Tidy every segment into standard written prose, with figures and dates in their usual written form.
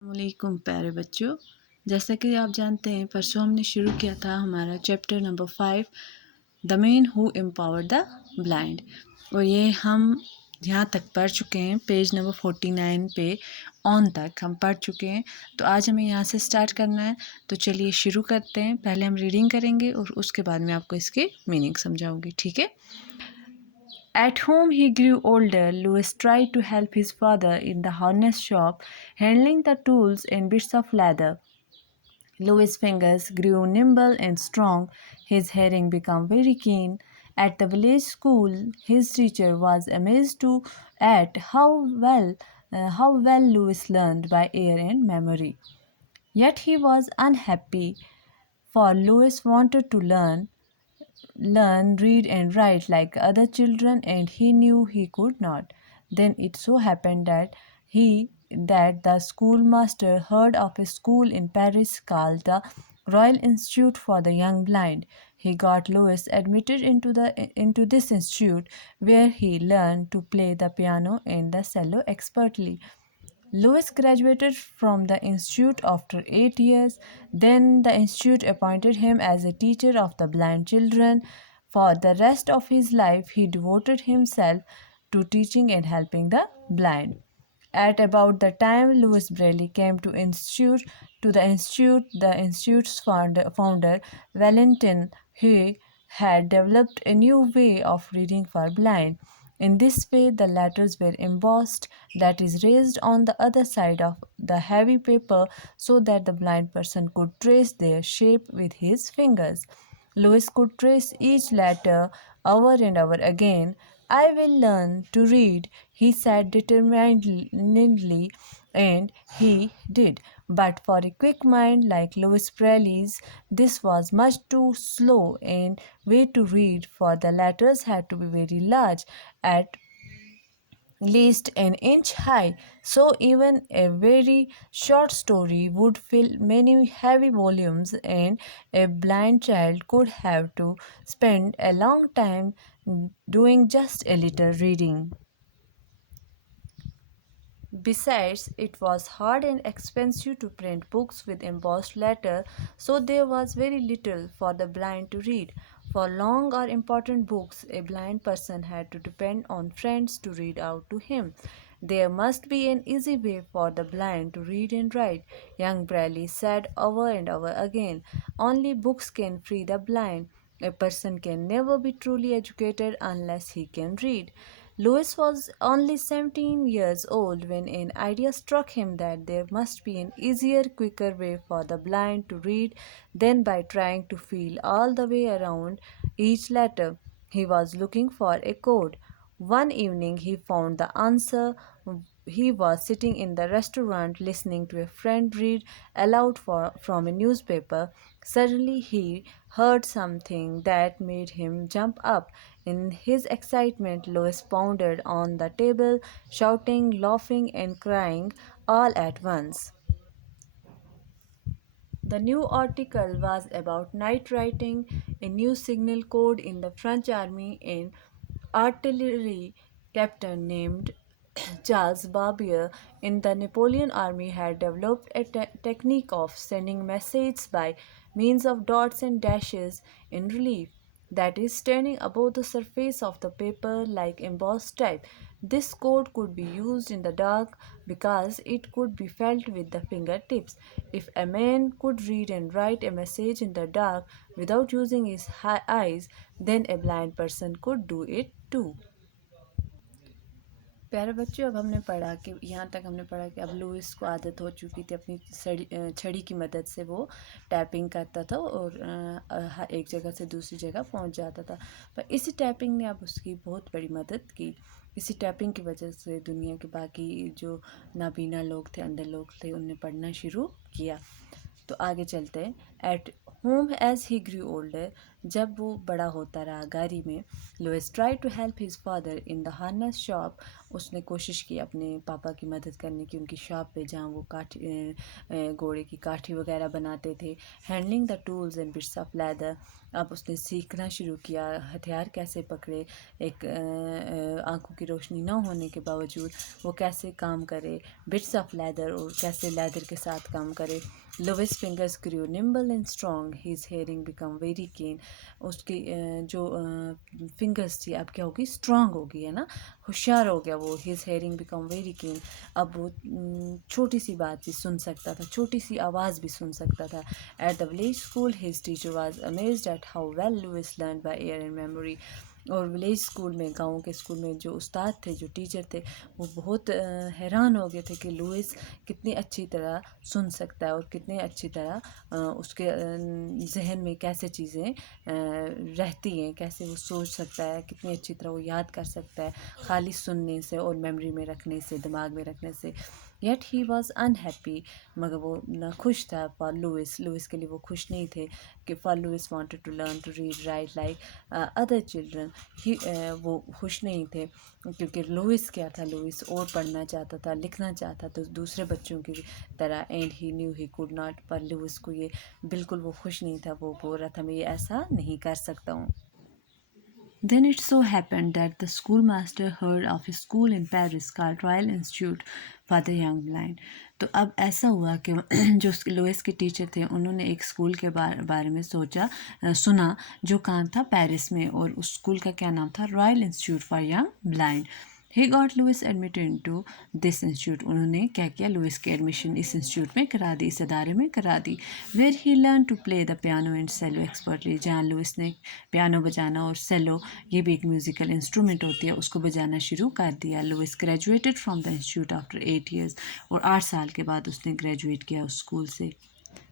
السلام علیکم پیارے بچوں، جیسا کہ آپ جانتے ہیں پرسوں ہم نے شروع کیا تھا ہمارا chapter number 5 the man who empowered the blind, اور یہ ہم یہاں تک پڑھ چکے ہیں، پیج نمبر 49 پہ آن تک ہم پڑھ چکے ہیں۔ تو آج ہمیں یہاں سے سٹارٹ کرنا ہے، تو چلیے شروع کرتے ہیں۔ پہلے ہم ریڈنگ کریں گے اور اس کے بعد میں آپ کو اس کے میننگ سمجھاؤں گی، ٹھیک ہے؟ At home he grew older. Louis tried to help his father in the harness shop, handling the tools and bits of leather. Louis' fingers grew nimble and strong. His hearing became very keen. At the village school, his teacher was amazed at how well Louis learned by ear and memory. Yet he was unhappy, for Louis wanted to learn, read and write like other children, and he knew he could not. Then it so happened that the schoolmaster heard of a school in Paris called the Royal Institute for the Young Blind. He got Louis admitted into this institute, where he learned to play the piano and the cello expertly. Louis graduated from the institute after 8 years. Then the institute appointed him as a teacher of the blind children. For the rest of his life, he devoted himself to teaching and helping the blind. At about the time Louis Braille came to the institute's founder, Valentin, he had developed a new way of reading for blind. In this way, the letters were embossed, that is, raised on the other side of the heavy paper so that the blind person could trace their shape with his fingers. Louis could trace each letter over and over again. "I will learn to read," he said determinedly, and he did. But for a quick mind like Louis Braille's, this was much too slow a way to read, for the letters had to be very large, at least an inch high, so even a very short story would fill many heavy volumes, and a blind child could have to spend a long time doing just a little reading. Besides, it was hard and expensive to print books with embossed letters, so there was very little for the blind to read. For long or important books, a blind person had to depend on friends to read out to him. "There must be an easy way for the blind to read and write," young Braille said over and over again. "Only books can free the blind. A person can never be truly educated unless he can read." Louis was only 17 years old when an idea struck him that there must be an easier, quicker way for the blind to read than by trying to feel all the way around each letter. He was looking for a code. One evening he found the answer. He was sitting in the restaurant listening to a friend read aloud from a newspaper. Suddenly he heard something that made him jump up. In his excitement, Louis pounded on the table, shouting, laughing, and crying all at once. The new article was about night writing, a new signal code in the French army. An artillery captain named Charles Barbier in the Napoleon army had developed a technique of sending messages by means of dots and dashes in relief, that is, standing above the surface of the paper like embossed type. This code could be used in the dark because it could be felt with the fingertips. If a man could read and write a message in the dark without using his eyes, then a blind person could do it too. پیارے بچوں، اب ہم نے پڑھا کہ یہاں تک ہم نے پڑھا کہ اب لوئس کو عادت ہو چکی تھی اپنی چھڑی کی مدد سے وہ ٹائپنگ کرتا تھا اور ایک جگہ سے دوسری جگہ پہنچ جاتا تھا، پر اسی ٹائپنگ نے اب اس کی بہت بڑی مدد کی۔ اسی ٹائپنگ کی وجہ سے دنیا کے باقی جو نابینا لوگ تھے، اندھے لوگ تھے، ان نے پڑھنا شروع کیا۔ تو آگے چلتے ہیں۔ At home as he grew older, جب وہ بڑا ہوتا رہا گھر میں، Louis try to help his father in the harness shop, اس نے کوشش کی اپنے پاپا کی مدد کرنے کی ان کی شاپ پہ جہاں وہ گھوڑے کی کاٹھی وغیرہ بناتے تھے. Handling the tools and bits of leather. اب اس نے سیکھنا شروع کیا ہتھیار کیسے پکڑے، ایک آنکھوں کی روشنی نہ ہونے کے باوجود وہ کیسے کام کرے، بٹس آف لیدر اور کیسے لیدر کے ساتھ کام کرے. Louis fingers grew nimble and strong, his hearing became very keen. اس کی جو فنگرز تھی اب کیا ہوگی، اسٹرانگ ہوگی، ہے نا، ہوشیار ہو گیا وہ. Has hearing became very can. اب وہ چھوٹی سی بات بھی سن سکتا تھا، چھوٹی سی آواز بھی سن سکتا تھا. At the village school his teacher was amazed at how well Louis learn by ear and memory. اور ولیج اسکول میں، گاؤں کے اسکول میں جو استاد تھے، جو ٹیچر تھے، وہ بہت حیران ہو گئے تھے کہ لوئس کتنی اچھی طرح سن سکتا ہے اور کتنے اچھی طرح اس کے ذہن میں کیسے چیزیں رہتی ہیں، کیسے وہ سوچ سکتا ہے، کتنی اچھی طرح وہ یاد کر سکتا ہے خالی سننے سے اور میموری میں رکھنے سے، دماغ میں رکھنے سے. یٹ ہی واز انہیپی، مگر وہ نہ خوش تھا. فار لوئس کے لیے وہ خوش نہیں تھے کہ for Louis wanted to learn to read write like other children. وہ خوش نہیں تھے کیونکہ لوئس کیا تھا، لوئس اور پڑھنا چاہتا تھا، لکھنا چاہتا تھا دوسرے بچوں کی طرح. And he knew he could not. پر لوئس کو یہ بالکل وہ خوش نہیں تھا، وہ بول رہا تھا میں یہ ایسا نہیں کر سکتا ہوں. Then it so happened that the schoolmaster heard of a school in Paris called Royal Institute for the Young Blind. تو اب ایسا ہوا کہ جو لوئس کے ٹیچر تھے انہوں نے ایک اسکول کے بارے میں سنا جو کہاں تھا، پیرس میں، اور اس اسکول کا کیا نام تھا، Royal Institute for Young Blind. He got Louis admitted into this institute. انہوں نے کیا کیا، لوئس کی ایڈمیشن اس انسٹیٹیوٹ میں کرا دی، اس ادارے میں کرا دی. Where he learned to play the piano and cello expertly. جہاں لوئس نے پیانو بجانا اور سیلو، یہ بھی ایک میوزیکل انسٹرومنٹ ہوتی ہے، اس کو بجانا شروع کر دیا. Louis graduated from the institute after 8 years. اور 8 سال کے بعد اس نے گریجویٹ کیا اس اسکول سے.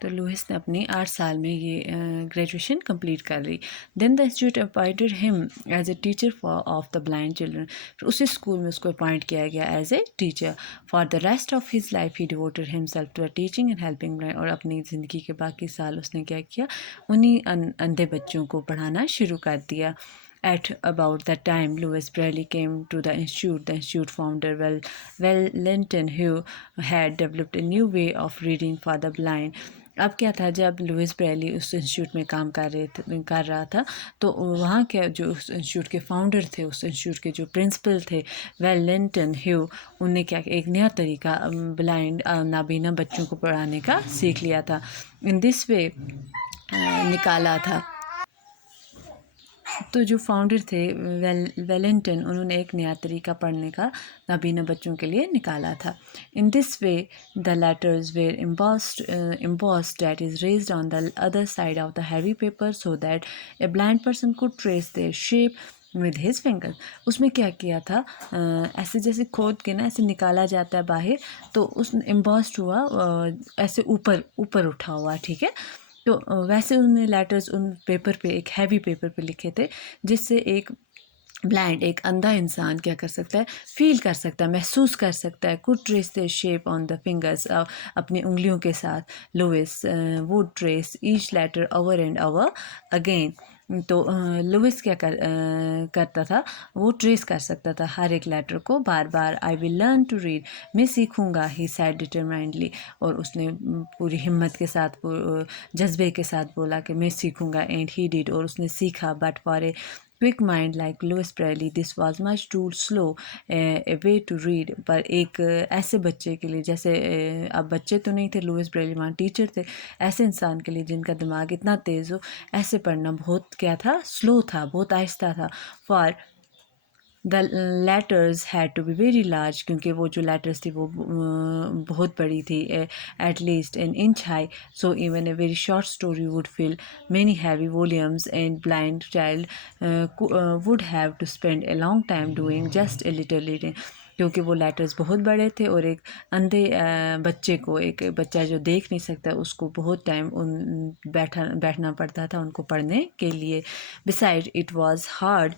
تو لوئس نے اپنی 8 سال میں یہ گریجویشن کمپلیٹ کر لی. Then the institute appointed him as a teacher of the blind children. پھر اسی اسکول میں اس کو اپوائنٹ کیا گیا as a teacher. For the rest of his life he devoted himself to teaching and helping blind. اور اپنی زندگی کے باقی سال اس نے کیا کیا، انہیں اندھے بچوں کو پڑھانا شروع کر دیا. At about that time, Louis Braille came to the institute founder Wellington, who had developed a new way of reading for the blind. اب کیا تھا، جب لوئس بریلی اس انسٹیٹیوٹ میں کام کر رہا تھا تو وہاں کے جو اس انسٹیٹیوٹ کے فاؤنڈر تھے، اس انسٹیٹیوٹ کے جو پرنسپل تھے ویلنٹن ہیو، انہوں نے کیا ایک نیا طریقہ بلائنڈ نابینا بچوں کو پڑھانے کا سیکھ لیا تھا. ان دس وے نکالا تھا. تو جو فاؤنڈر تھے ویلنٹن، انہوں نے ایک نیا طریقہ پڑھنے کا نابینا بچوں کے لیے نکالا تھا. In this way the letters were embossed that is raised on the other side of the heavy paper so that a blind person could trace their shape with his fingers. اس میں کیا کیا تھا، ایسے جیسے کھود کے نا ایسے نکالا جاتا ہے باہر، تو اس embossed ہوا، ایسے اوپر اٹھا ہوا، ٹھیک ہے. تو ویسے انہوں نے لیٹرز ان پیپر پہ، ایک ہیوی پیپر پہ لکھے تھے، جس سے ایک بلائنڈ، ایک اندھا انسان کیا کر سکتا ہے، فیل کر سکتا ہے، محسوس کر سکتا ہے. could trace their shape on the fingers. اپنی انگلیوں کے ساتھ Louis would trace each letter over and over again. تو لوئس کیا کرتا تھا، وہ ٹریس کر سکتا تھا ہر ایک لیٹر کو بار بار. آئی ول لرن ٹو ریڈ، میں سیکھوں گا، ہی سیڈ ڈٹرمائنڈلی. اور اس نے پوری ہمت کے ساتھ، جذبے کے ساتھ بولا کہ میں سیکھوں گا. اینڈ ہی ڈیڈ، اور اس نے سیکھا. But for a quick mind like Louis Braille this was much too slow a way to read. پر ایک ایسے بچے کے لیے، جیسے اب بچے تو نہیں تھے، لوئس بریلی وہاں ٹیچر تھے، ایسے انسان کے لیے جن کا دماغ اتنا تیز ہو، ایسے پڑھنا بہت کیا تھا، سلو تھا، بہت آہستہ تھا. For the letters had to be very large, کیونکہ وہ جو لیٹرز تھی وہ بہت بڑی تھی، at least an inch high. So even a very short story would fill many heavy volumes and blind child would have to spend a long time doing just a little reading. کیونکہ وہ letters بہت بڑے تھے، اور ایک اندھے بچے کو، ایک بچہ جو دیکھ نہیں سکتا، اس کو بہت ٹائم بیٹھنا پڑتا تھا ان کو پڑھنے کے لیے. Besides it was hard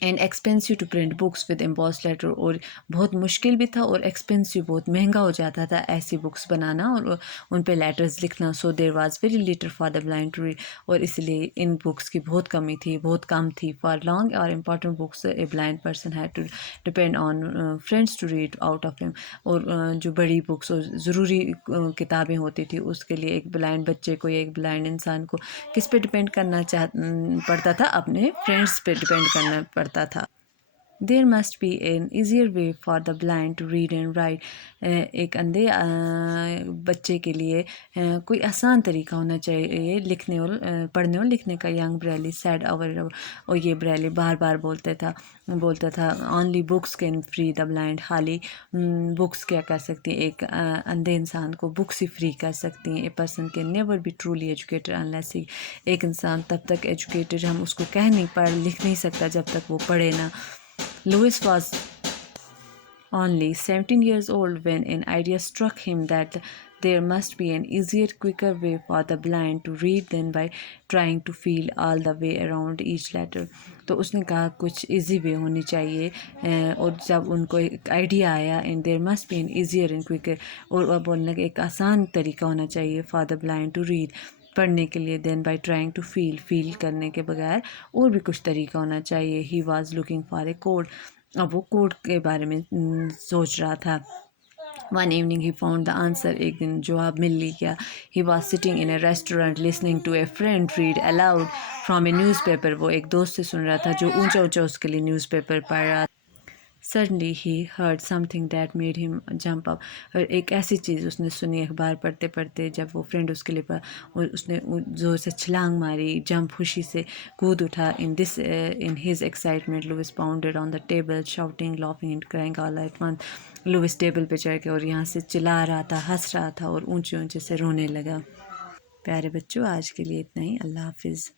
and expensive to print books with embossed letters, اور بہت مشکل بھی تھا اور ایکسپینسو، بہت مہنگا ہو جاتا تھا ایسی بکس بنانا اور ان پہ لیٹرز لکھنا. So there was very little for the blind to read, اور اس لیے ان بکس کی بہت کمی تھی، بہت کم تھی. فار لانگ اور important books a blind person had to depend on friends to read out of him. اور جو بڑی بکس اور ضروری کتابیں ہوتی تھی اس کے لیے ایک بلائنڈ بچے کو یا ایک بلائنڈ انسان کو کس پہ ڈپینڈ کرنا پڑتا تھا؟ اپنے فرینڈس پہ ڈپینڈ کرنا پڑتا تھا. There must be an easier way for the blind to read and write. ایک اندھے بچے کے لیے کوئی آسان طریقہ ہونا چاہیے لکھنے اور پڑھنے اور لکھنے کا. ینگ بریلی سیڈ اور یہ بریلی بار بار بولتا تھا only books can free the blind. حالی بکس کیا کر سکتی ہیں ایک اندھے انسان کو، بکس ہی فری کر سکتی ہیں. A person can never be truly educated unless he, ایک انسان تب تک ایجوکیٹڈ ہم اس کو کہہ نہیں پڑھ لکھ نہیں سکتا جب تک وہ پڑھے نا. Lewis was only 17 years old when an idea struck him that there must be an easier, quicker way for the blind to read than by trying to feel all the way around each letter. تو اس نے کہا کچھ easy way ہونی چاہیے، اور جب ان کو ایک آئیڈیا آیا and there must be an easier and quicker، اور اب بولنے کا ایک آسان طریقہ ہونا چاہیے for the blind to read، پڑھنے کے لیے. Then by trying to feel کرنے کے بغیر اور بھی کچھ طریقہ ہونا چاہیے. He was looking for a code, اب وہ کوڈ کے بارے میں سوچ رہا تھا. One evening he found the answer, ایک دن جواب مل لی کیا. He was sitting in a restaurant listening to a friend read aloud from a newspaper. وہ ایک دوست سے سن رہا تھا جو اونچا اونچا اس کے لیے نیوز پیپر پڑھ رہا تھا. Suddenly he heard some thing that made ہم جمپ اپ، اور ایک ایسی چیز اس نے سنی اخبار پڑھتے پڑھتے جب وہ فرینڈ اس کے لیے اور اس نے زور سے چھلانگ ماری، جمپ، خوشی سے کود اٹھا. In his excitement Louis pounded on the table shouting laughing and crying all at once. Louis table پہ چڑھ کے اور یہاں سے چلا رہا تھا، ہنس رہا تھا اور اونچے اونچے سے رونے لگا. پیارے بچوں، آج کے لیے اتنا ہی. اللہ حافظ.